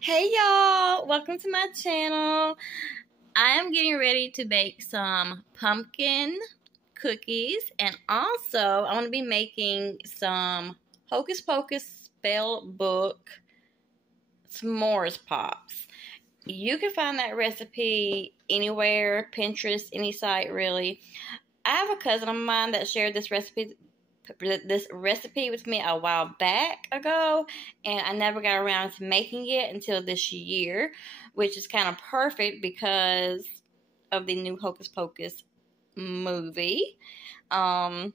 Hey y'all, welcome to my channel. I am getting ready to bake some pumpkin cookies, and also I want to be making some Hocus Pocus spell book s'mores pops. You can find that recipe anywhere, Pinterest, any site really. I have a cousin of mine that shared this recipe with me a while back ago, and I never got around to making it until this year, which is kind of perfect because of the new Hocus Pocus movie. But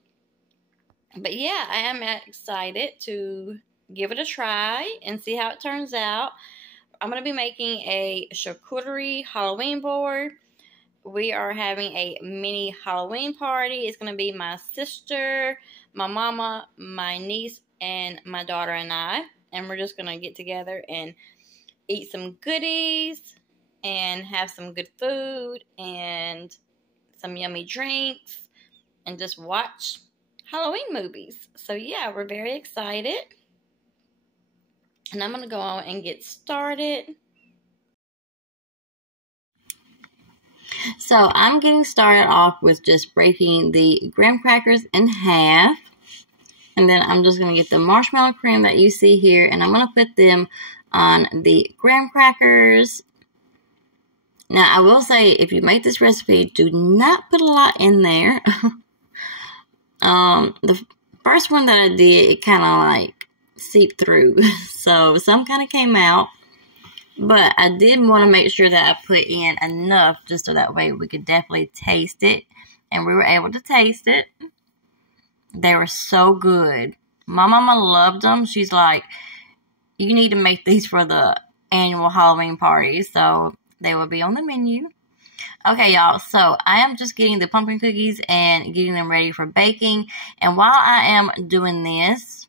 yeah, I am excited to give it a try and see how it turns out. I'm going to be making a charcuterie Halloween board. We are having a mini Halloween party. It's going to be my sister, my mama, my niece, and my daughter and I. And we're just going to get together and eat some goodies and have some good food and some yummy drinks and just watch Halloween movies. So yeah, we're very excited. And I'm going to go on and get started. So I'm getting started off with just breaking the graham crackers in half. And then I'm just going to get the marshmallow cream that you see here. And I'm going to put them on the graham crackers. Now, I will say, if you make this recipe, do not put a lot in there. The first one that I did, it kind of like seeped through. So some kind of came out. But I did want to make sure that I put in enough just so that way we could definitely taste it. And we were able to taste it. They were so good. My mama loved them. She's like, you need to make these for the annual Halloween party. So they will be on the menu. Okay, y'all. So I am just getting the pumpkin cookies and getting them ready for baking. And while I am doing this,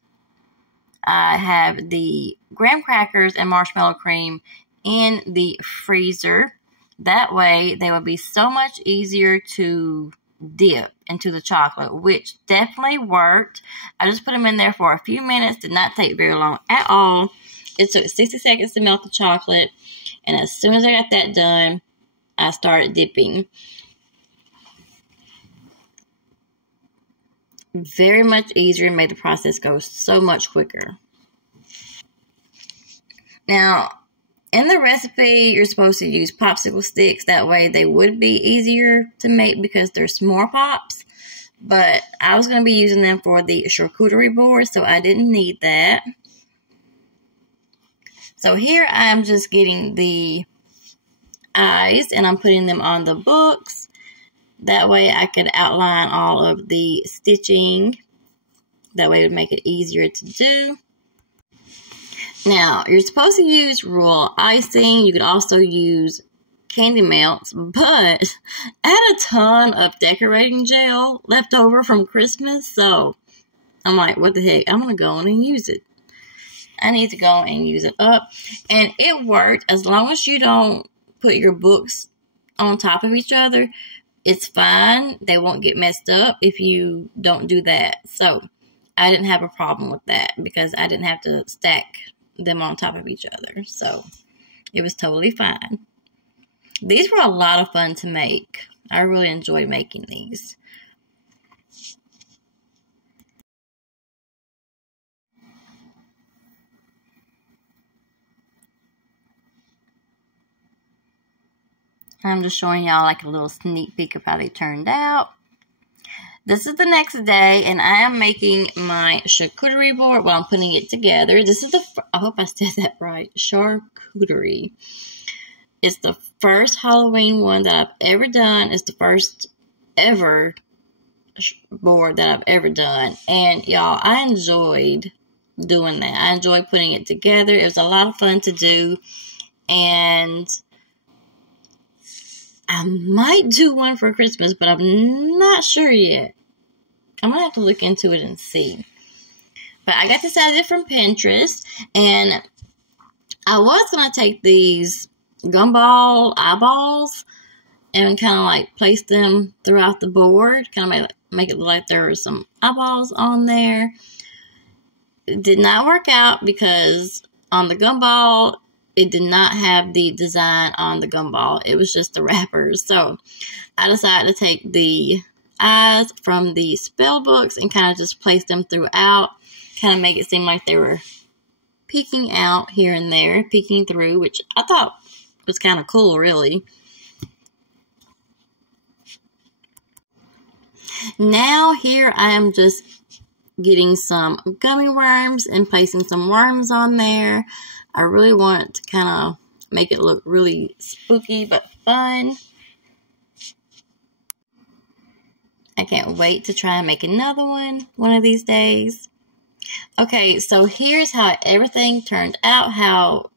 I have the graham crackers and marshmallow cream in the freezer. That way, they will be so much easier to dip into the chocolate, which definitely worked. I just put them in there for a few minutes. Did not take very long at all. It took 60 seconds to melt the chocolate. And as soon as I got that done, I started dipping. Very much easier and made the process go so much quicker. Now, in the recipe, you're supposed to use popsicle sticks. That way they would be easier to make because they're s'more pops. But I was going to be using them for the charcuterie board, so I didn't need that. So here I am just getting the eyes, and I'm putting them on the books. That way I could outline all of the stitching. That way it would make it easier to do. Now, you're supposed to use royal icing. You could also use candy melts, but I had a ton of decorating gel left over from Christmas, so I'm like, what the heck? I'm going to go on and use it. I need to go and use it up, and it worked. As long as you don't put your books on top of each other, it's fine. They won't get messed up if you don't do that. So I didn't have a problem with that because I didn't have to stack them on top of each other. So it was totally fine. These were a lot of fun to make. I really enjoyed making these. I'm just showing y'all like a little sneak peek of how they turned out. This is the next day, and I am making my charcuterie board while I'm putting it together. This is I hope I said that right, charcuterie. It's the first Halloween one that I've ever done. It's the first ever board that I've ever done. And y'all, I enjoyed doing that. I enjoyed putting it together. It was a lot of fun to do. And I might do one for Christmas, but I'm not sure yet. I'm going to have to look into it and see. But I got this idea from Pinterest, and I was going to take these gumball eyeballs and kind of like place them throughout the board. Kind of make it look like there were some eyeballs on there. It did not work out because on the gumball, it did not have the design on the gumball. It was just the wrappers. So I decided to take the eyes from the spell books and kind of just place them throughout. Kind of make it seem like they were peeking out here and there, peeking through, which I thought was kind of cool, really. Now here I am just getting some gummy worms and placing some worms on there. I really want to kind of make it look really spooky but fun. I can't wait to try and make another one of these days. Okay, so here's how everything turned out, how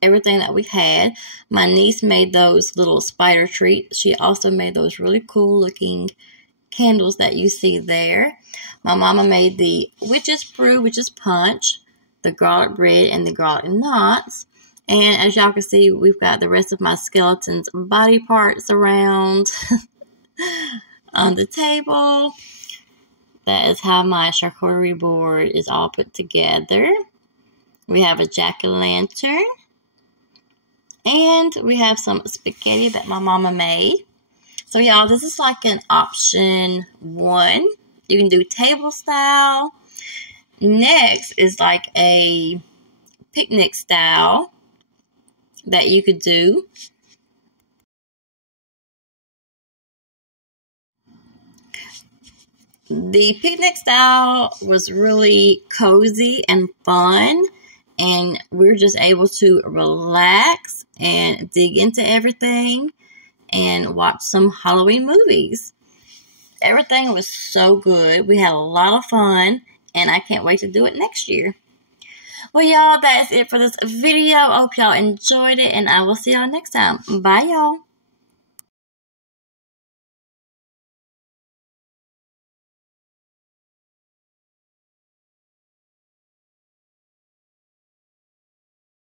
everything that we had. My niece made those little spider treats. She also made those really cool looking candles that you see there. My mama made the witch's brew, which is punch, the garlic bread, and the garlic knots. And as y'all can see, we've got the rest of my skeleton's body parts around on the table. That is how my charcuterie board is all put together. We have a jack-o'-lantern. And we have some spaghetti that my mama made. So y'all, this is like an option 1. You can do table style. Next is like a picnic style that you could do. The picnic style was really cozy and fun, and we're just able to relax and dig into everything and watch some Halloween movies. Everything was so good. We had a lot of fun, and I can't wait to do it next year. Well, y'all, that's it for this video. I hope y'all enjoyed it, and I will see y'all next time. Bye, y'all.